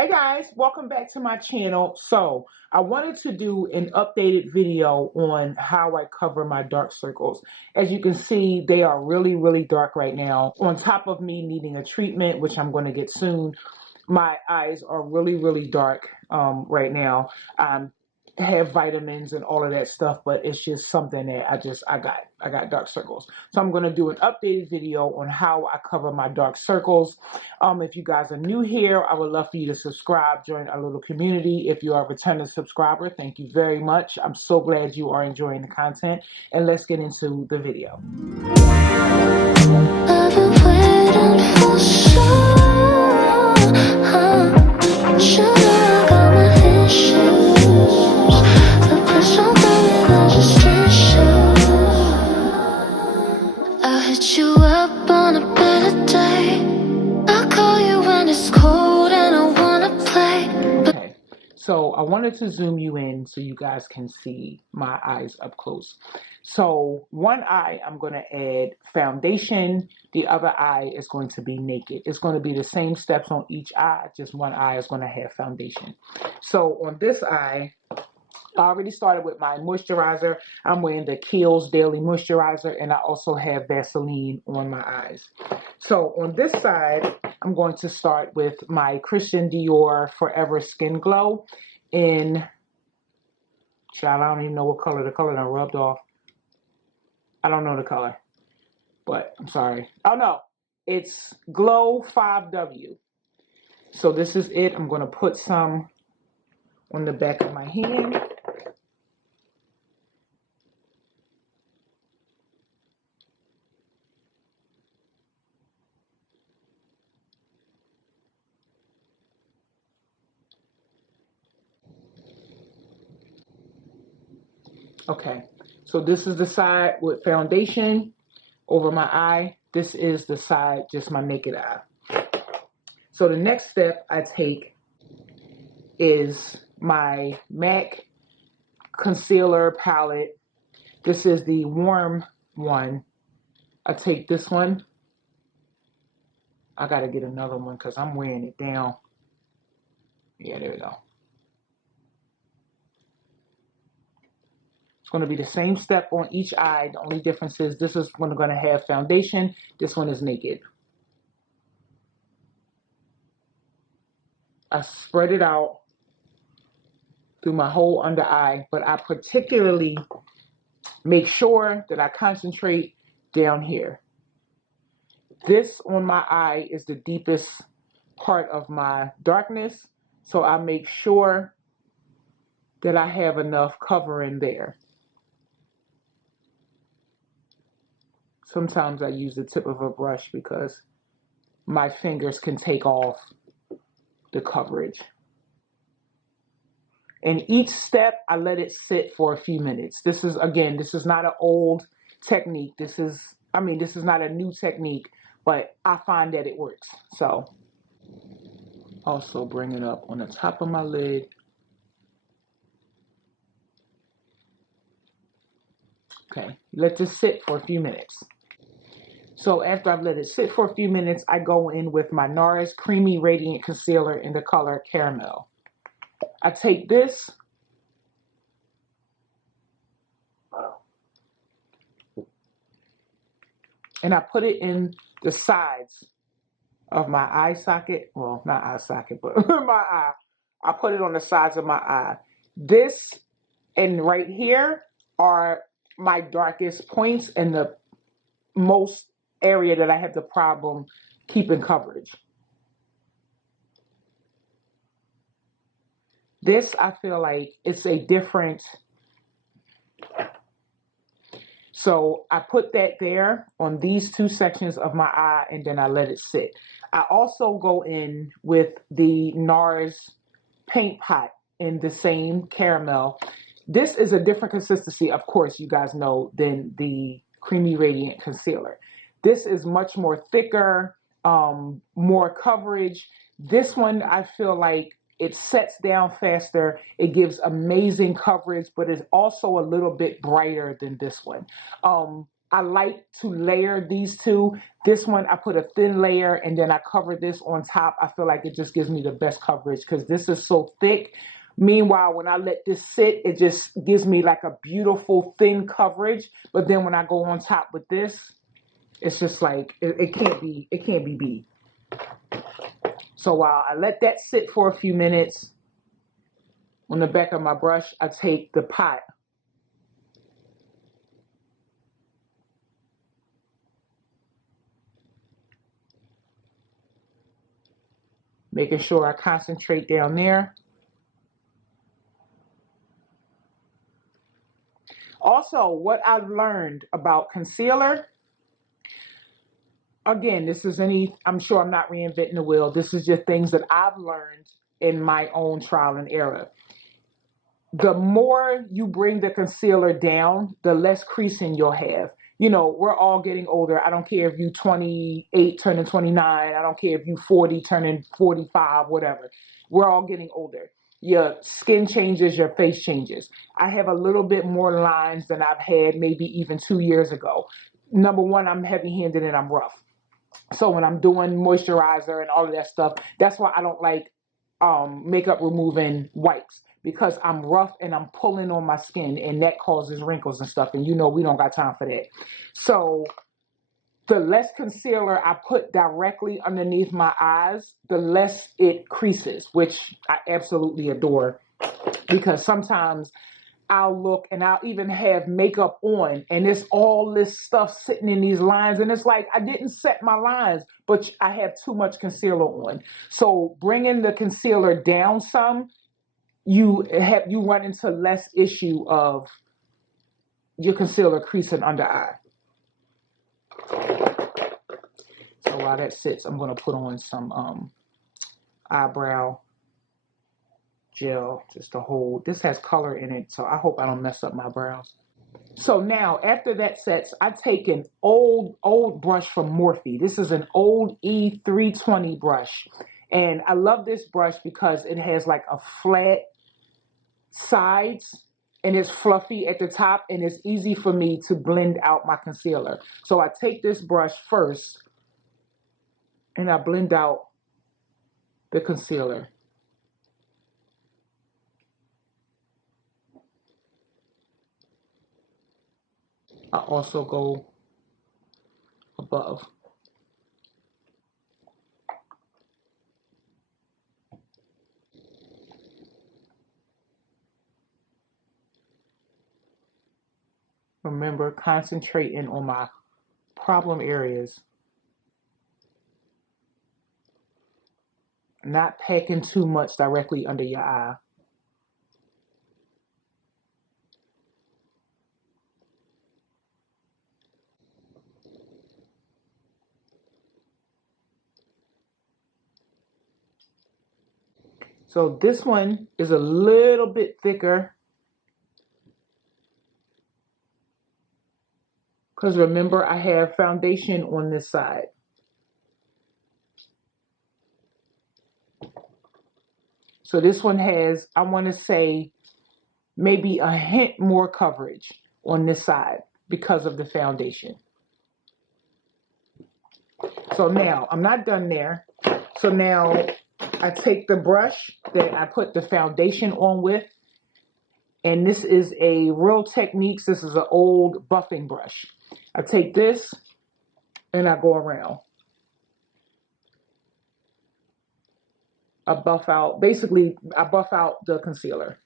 Hey guys, welcome back to my channel. So I wanted to do an updated video on how I cover my dark circles. As you can see, they are really dark right now. On top of me needing a treatment, which I'm going to get soon, my eyes are really dark right now. Have vitamins and all of that stuff, but it's just something that I got dark circles. So I'm going to do an updated video on how I cover my dark circles. If you guys are new here, I would love for you to subscribe, join our little community. If you are a returning subscriber, thank you very much. I'm so glad you are enjoying the content, and let's get into the video. I've been waiting for So I wanted to zoom you in so you guys can see my eyes up close. So one eye, I'm going to add foundation. The other eye is going to be naked. It's going to be the same steps on each eye, just one eye is going to have foundation. So on this eye, I already started with my moisturizer. I'm wearing the Kiehl's Daily Moisturizer, and I also have Vaseline on my eyes. So on this side, I'm going to start with my Christian Dior Forever Skin Glow in, child, I don't even know what color. The color that rubbed off. I don't know the color, but I'm sorry. Oh no, it's Glow 5W. So this is it. I'm going to put some on the back of my hand. Okay, so this is the side with foundation over my eye. This is the side, just my naked eye. So the next step I take is my MAC concealer palette. This is the warm one. I take this one. I gotta get another one because I'm wearing it down. Yeah, there we go. It's going to be the same step on each eye. The only difference is this is going to have foundation. This one is naked. I spread it out through my whole under eye, but I particularly make sure that I concentrate down here. This on my eye is the deepest part of my darkness, so I make sure that I have enough covering there. Sometimes I use the tip of a brush because my fingers can take off the coverage. And each step, I let it sit for a few minutes. This is not an old technique. This is not a new technique, but I find that it works. So, also bring it up on the top of my lid. Okay, let this sit for a few minutes. So after I've let it sit for a few minutes, I go in with my NARS Creamy Radiant Concealer in the color Caramel. I take this, and I put it in the sides of my eye socket. Well, not eye socket, but my eye. I put it on the sides of my eye. This and right here are my darkest points and the most area that I have the problem keeping coverage. This, I feel like it's a different. So I put that there on these two sections of my eye, and then I let it sit. I also go in with the NARS paint pot in the same Caramel. This is a different consistency, of course, you guys know, than the Creamy Radiant Concealer. This is much more thicker, more coverage. This one, I feel like it sets down faster. It gives amazing coverage, but it's also a little bit brighter than this one. I like to layer these two. This one, I put a thin layer and then I cover this on top. I feel like it just gives me the best coverage because this is so thick. Meanwhile, when I let this sit, it just gives me like a beautiful thin coverage. But then when I go on top with this, it's just like, it can't be beat. So while I let that sit for a few minutes, on the back of my brush, I take the pot making sure I concentrate down there. Also, what I've learned about concealer, again, I'm sure I'm not reinventing the wheel. This is just things that I've learned in my own trial and error. The more you bring the concealer down, the less creasing you'll have. You know, we're all getting older. I don't care if you 28 turning 29. I don't care if you 40 turning 45, whatever. We're all getting older. Your skin changes, your face changes. I have a little bit more lines than I've had maybe even 2 years ago. Number one, I'm heavy-handed and I'm rough. So when I'm doing moisturizer and all of that stuff, that's why I don't like makeup removing wipes, because I'm rough and I'm pulling on my skin and that causes wrinkles and stuff. And you know, we don't got time for that. So the less concealer I put directly underneath my eyes, the less it creases, which I absolutely adore, because sometimes I'll look and I'll even have makeup on and it's all this stuff sitting in these lines. And it's like, I didn't set my lines, but I have too much concealer on. So bringing the concealer down some, you run into less issue of your concealer creasing under eye. So while that sits, I'm going to put on some eyebrow gel just to hold. This has color in it, so I hope I don't mess up my brows. So now, after that sets, I take an old brush from Morphe. This is an old E320 brush. And I love this brush because it has like a flat sides and it's fluffy at the top and it's easy for me to blend out my concealer. So I take this brush first and I blend out the concealer. I also go above. Remember, concentrating on my problem areas. Not packing too much directly under your eye. So this one is a little bit thicker because remember I have foundation on this side. So this one has, I want to say, maybe a hint more coverage on this side because of the foundation. So now, I'm not done there. So now I take the brush that I put the foundation on with, and this is a Real Techniques. This is an old buffing brush. I take this and I go around. I buff out the concealer.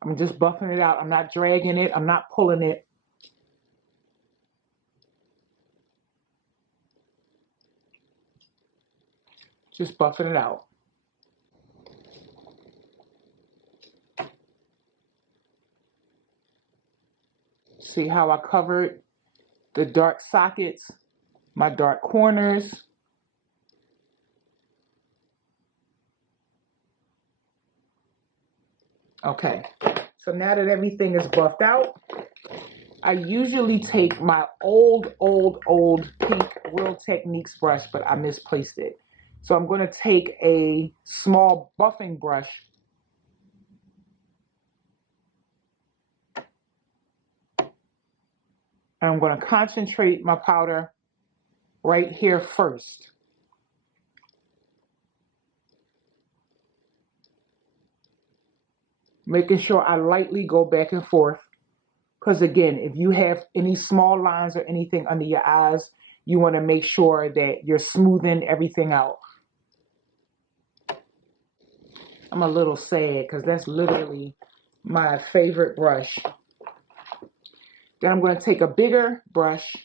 I'm just buffing it out. I'm not dragging it. I'm not pulling it. Just buffing it out. See how I covered the dark sockets, my dark corners. Okay, So now that everything is buffed out, I usually take my old pink Real Techniques brush, but I misplaced it. So I'm going to take a small buffing brush and I'm going to concentrate my powder right here first. Making sure I lightly go back and forth. Because again, if you have any small lines or anything under your eyes, you want to make sure that you're smoothing everything out. I'm a little sad because that's literally my favorite brush. Then I'm going to take a bigger brush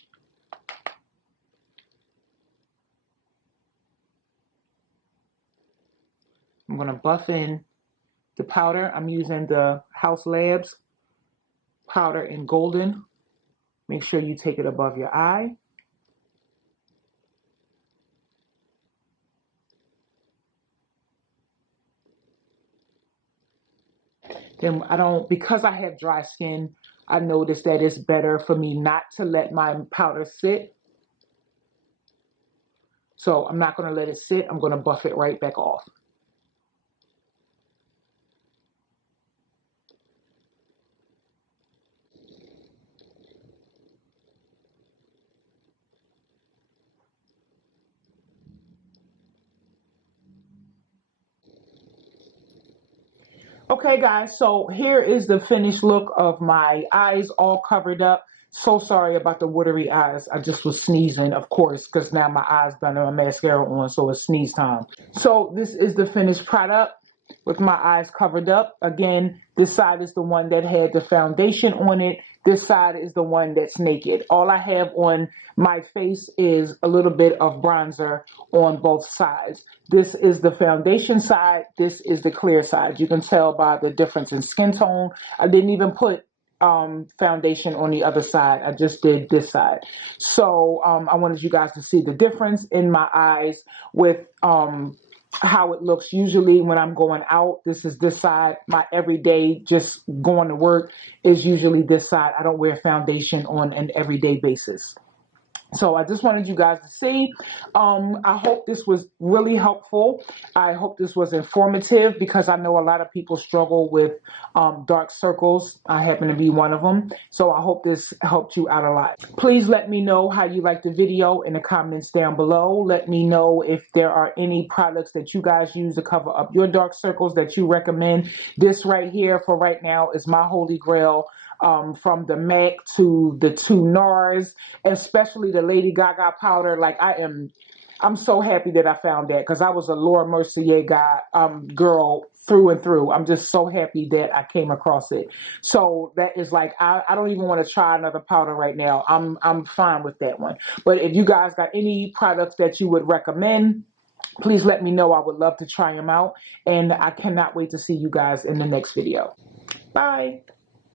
I'm going to buff in the powder. I'm using the Haus Labs powder in golden. Make sure you take it above your eye. Then because I have dry skin, I noticed that it's better for me not to let my powder sit. So I'm not going to let it sit. I'm going to buff it right back off. Okay, guys, so here is the finished look of my eyes all covered up. So sorry about the watery eyes. I just was sneezing, of course, because now my eyes done and my mascara on, so it's sneeze time. So this is the finished product with my eyes covered up. Again, this side is the one that had the foundation on it. This side is the one that's naked. All I have on my face is a little bit of bronzer on both sides. This is the foundation side. This is the clear side. You can tell by the difference in skin tone. I didn't even put foundation on the other side. I just did this side. So I wanted you guys to see the difference in my eyes with how it looks usually when I'm going out. This is this side. My everyday just going to work is usually this side. I don't wear foundation on an everyday basis. So I just wanted you guys to see. I hope this was really helpful. I hope this was informative because I know a lot of people struggle with dark circles. I happen to be one of them. So I hope this helped you out a lot. Please let me know how you liked the video in the comments down below. Let me know if there are any products that you guys use to cover up your dark circles that you recommend. This right here for right now is my holy grail. From the MAC to the two NARS, especially the Lady Gaga powder. Like I'm so happy that I found that because I was a Laura Mercier girl through and through. I'm just so happy that I came across it. So that is like, I don't even want to try another powder right now. I'm fine with that one. But if you guys got any products that you would recommend, please let me know. I would love to try them out. And I cannot wait to see you guys in the next video. Bye.